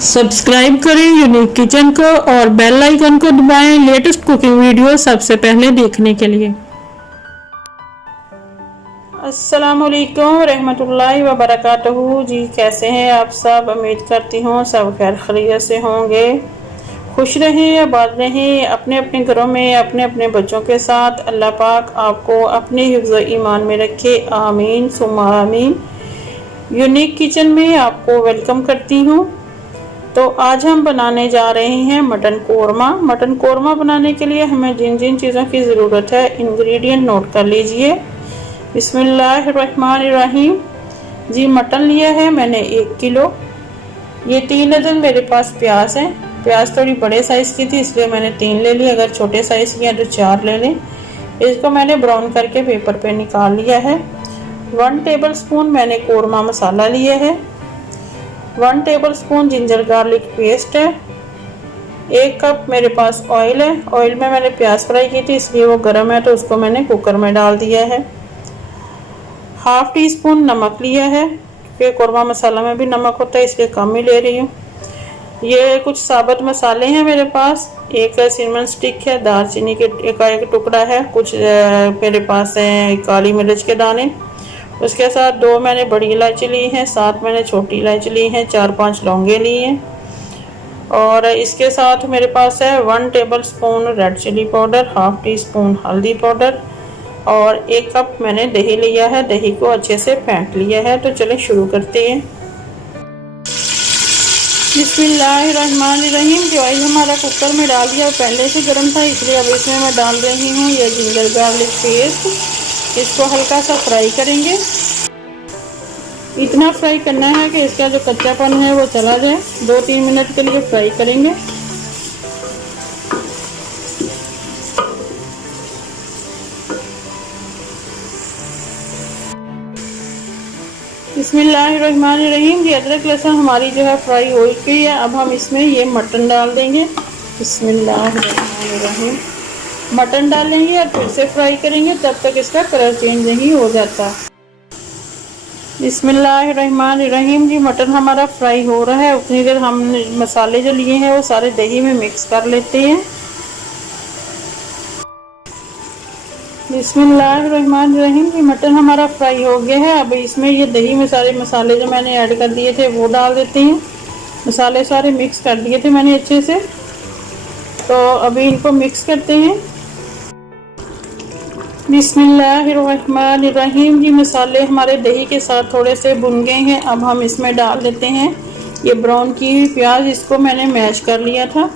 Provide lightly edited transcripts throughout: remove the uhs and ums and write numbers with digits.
Subscribe करें unique kitchen को और बेल आइकन को दबाएं लेटेस्ट कुकिंग वीडियो सबसे पहले देखने के लिए। अस्सलाम वालेकुम रहमतुल्लाहि व बरकातहू। जी कैसे हैं आप सब? उम्मीद करती हूँ सब खैर खैरियत से होंगे। खुश रहें, आबाद रहें अपने अपने घरों में, अपने अपने बच्चों के साथ। अल्लाह पाक आपको अपने हिफ्ज़ ईमान में रखे, आमीन सुम्मा आमीन। यूनिक किचन में आपको वेलकम करती हूँ। तो आज हम बनाने जा रहे हैं मटन कोरमा। मटन कोरमा बनाने के लिए हमें जिन जिन चीज़ों की ज़रूरत है इंग्रेडिएंट नोट कर लीजिए। बिस्मिल्लाहिर्रहमानिर्रहीम। जी मटन लिया है मैंने 1 किलो। ये 3 अदद मेरे पास प्याज हैं। प्याज थोड़ी बड़े साइज़ की थी इसलिए मैंने 3 ले ली, अगर छोटे साइज़ की है तो 4 ले लें। इसको मैंने ब्राउन करके पेपर पे निकाल लिया है। 1 टेबल स्पून मैंने कोरमा मसाला लिया है। 1 table spoon ginger garlic paste है। 1 कप मेरे पास ऑयल है। ऑयल में मैंने प्याज फ्राई की थी इसलिए वो गर्म है तो उसको मैंने कुकर में डाल दिया है। हाफ टी स्पून नमक लिया है क्योंकि कोरमा मसाला में भी नमक होता है इसलिए कम ही ले रही हूँ। ये कुछ साबुत मसाले हैं मेरे पास। एक सिनेमन स्टिक है, दालचीनी के एक टुकड़ा है, कुछ मेरे पास है काली मिर्च के दाने। उसके साथ 2 मैंने बड़ी इलायची ली हैं, 7 मैंने छोटी इलायची ली हैं, 4-5 लौंगे ली हैं। और इसके साथ मेरे पास है 1 tablespoon red chilli powder, half teaspoon हल्दी पाउडर और 1 कप मैंने दही लिया है। दही को अच्छे से फेंट लिया है। तो चलें शुरू करते हैं। बिस्मिल्लाहिर्रहमानिर्रहीम। जो ऑयल हमारा कुकर में डाल दिया पहले से गर्म था इसलिए अब इसमें मैं डाल रही हूँ ये जिंजर गार्लिक पेस्ट। इसको हल्का सा फ्राई करेंगे। इतना फ्राई करना है कि इसका जो कच्चापन है वो चला जाए। 2-3 मिनट के लिए फ्राई करेंगे। बिस्मिल्लाहिर्रहमानिर्रहीम। ये अदरक लहसुन हमारी जो है फ्राई हो गई है। अब हम इसमें ये मटन डाल देंगे। बिस्मिल्लाहिर्रहमानिर्रहीम। मटन डालेंगे और फिर से फ्राई करेंगे तब तक इसका कलर चेंज नहीं हो जाता। बिस्मिल्लाहिर्रहमानिर्रहीम। जी मटन हमारा फ्राई हो रहा है। उतनी देर हम मसाले जो लिए हैं वो सारे दही में मिक्स कर लेते हैं। बिस्मिल्लाहिर्रहमानिर्रहीम। जी मटन हमारा फ्राई हो गया है। अब इसमें ये दही में सारे मसाले जो मैंने ऐड कर दिए थे वो डाल देते हैं। मसाले सारे मिक्स कर दिए थे मैंने अच्छे से, तो अभी इनको मिक्स करते हैं। बिस्मिल्लाहिर्रहमानिर्रहीम। जी मसाले हमारे दही के साथ थोड़े से भुन गए हैं। अब हम इसमें डाल देते हैं ये ब्राउन की हुई प्याज। इसको मैंने मैश कर लिया था,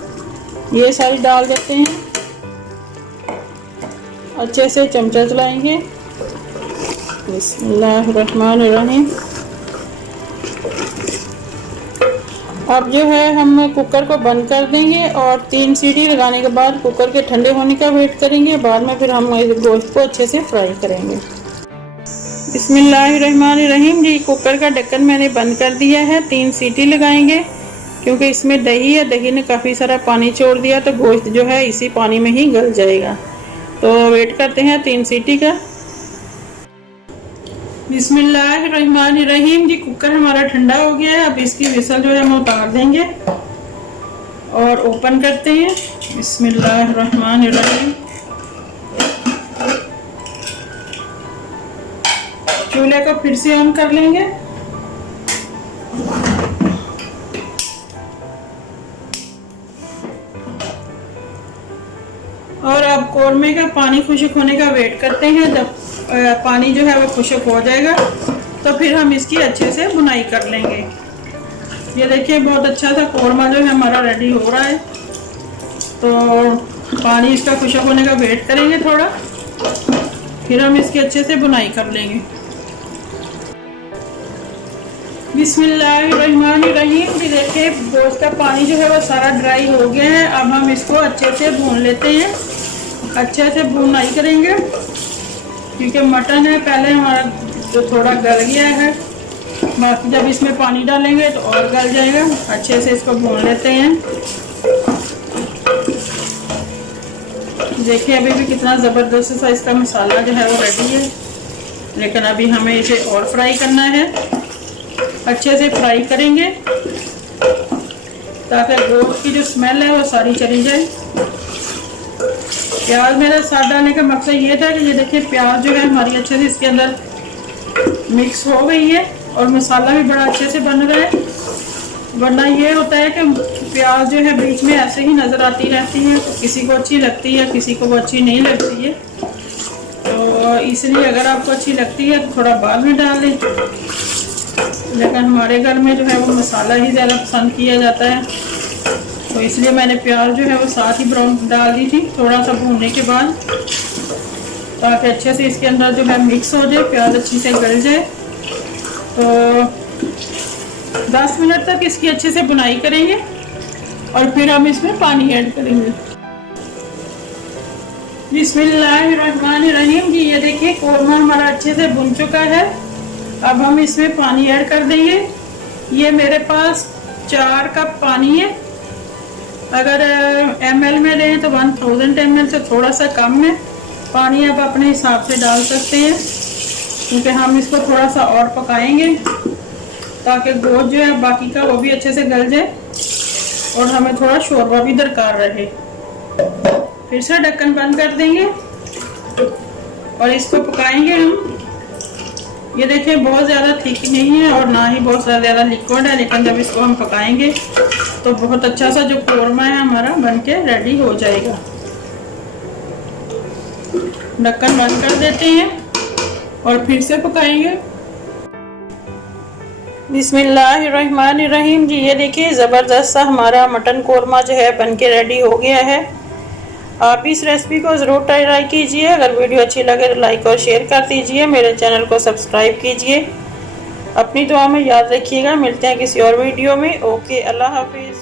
ये सारी डाल देते हैं। अच्छे से चमचा चलाएंगे। बिस्मिल्लाहिर्रहमानिर्रहीम। अब जो है हम कुकर को बंद कर देंगे और 3 सीटी लगाने के बाद कुकर के ठंडे होने का वेट करेंगे। बाद में फिर हम इस गोश्त को अच्छे से फ्राई करेंगे। बिस्मिल्लाहिर्रहमानिर्रहीम। जी कुकर का ढक्कन मैंने बंद कर दिया है। 3 सीटी लगाएंगे क्योंकि इसमें दही है, दही ने काफ़ी सारा पानी छोड़ दिया तो गोश्त जो है इसी पानी में ही गल जाएगा। तो वेट करते हैं 3 सीटी का। बिस्मिल्लाहिर्रहमानिर्रहीम। जी कुकर हमारा ठंडा हो गया है। अब इसकी विसल जो है हम उतार देंगे और ओपन करते हैं। बिस्मिल्लाहिर्रहमानिर्रहीम। चूल्हे को फिर से ऑन कर लेंगे। और अब कोरमे का पानी खुश्क होने का वेट करते हैं। जब पानी जो है वो खुश्क हो जाएगा तो फिर हम इसकी अच्छे से बुनाई कर लेंगे। ये देखिए बहुत अच्छा सा कोरमा जो है हमारा रेडी हो रहा है। तो पानी इसका खुश्क होने का वेट करेंगे थोड़ा, फिर हम इसकी अच्छे से बुनाई कर लेंगे। बिस्मिल्लाहिर्रहमानिर्रहीम। जी देखिए गोश्त का पानी जो है वो सारा ड्राई हो गया है। अब हम इसको अच्छे से भून लेते हैं। अच्छे से भुनाई करेंगे क्योंकि मटन है पहले हमारा जो थोड़ा गल गया है, बाकी जब इसमें पानी डालेंगे तो और गल जाएगा। अच्छे से इसको भून लेते हैं। देखिए अभी भी कितना ज़बरदस्त सा इसका मसाला जो है वो रेडी है, लेकिन अभी हमें इसे और फ्राई करना है। अच्छे से फ्राई करेंगे। ताकि गोश्त की जो स्मेल है वो सारी चली जाए। प्याज मेरा साथ डालने का मकसद ये था कि ये देखिए प्याज जो है हमारी अच्छे से इसके अंदर मिक्स हो गई है और मसाला भी बड़ा अच्छे से बन रहा है। वरना ये होता है कि प्याज जो है बीच में ऐसे ही नज़र आती रहती है, तो किसी को अच्छी लगती है, किसी को वो अच्छी नहीं लगती है। तो इसलिए अगर आपको अच्छी लगती है तो थोड़ा बाद में डाल दें, लेकिन हमारे घर में जो है वो मसाला ही ज़्यादा पसंद किया जाता है, तो इसलिए मैंने प्याज जो है वो साथ ही ब्राउन डाल दी थी थोड़ा सा भूनने के बाद, ताकि अच्छे से इसके अंदर जो है मिक्स हो जाए, प्याज अच्छी से गल जाए। तो 10 मिनट तक इसकी अच्छे से बुनाई करेंगे और फिर हम इसमें पानी ऐड करेंगे। बिस्मिल्लाहिर्रहमानिर्रहीम जी, ये देखिए कोरमा हमारा अच्छे से भुन चुका है। अब हम इसमें पानी ऐड कर देंगे। ये मेरे पास 4 कप पानी है। अगर ml में लें तो 1000 ml से थोड़ा सा कम है पानी, आप अपने हिसाब से डाल सकते हैं, क्योंकि हम इसको थोड़ा सा और पकाएंगे ताकि गोश्त जो है बाकी का वो भी अच्छे से गल जाए और हमें थोड़ा शोरबा भी दरकार रहे। फिर से ढक्कन बंद कर देंगे और इसको पकाएंगे हम। ये देखिए बहुत ज़्यादा थिक नहीं है और ना ही बहुत ज़्यादा लिक्विड है, लेकिन जब इसको हम पकाएंगे तो बहुत अच्छा सा जो कोरमा है हमारा बनके रेडी हो जाएगा। ढक्कन बंद कर देते हैं और फिर से पकाएंगे। बिस्मिल्लाहिर्रहमानिर्रहीम जी, ये देखिए ज़बरदस्त सा हमारा मटन कोरमा जो है बनके रेडी हो गया है। आप इस रेसिपी को ज़रूर ट्राई कीजिए। अगर वीडियो अच्छी लगे तो लाइक और शेयर कर दीजिए, मेरे चैनल को सब्सक्राइब कीजिए। अपनी दुआ में याद रखिएगा। मिलते हैं किसी और वीडियो में। ओके, अल्लाह हाफिज़।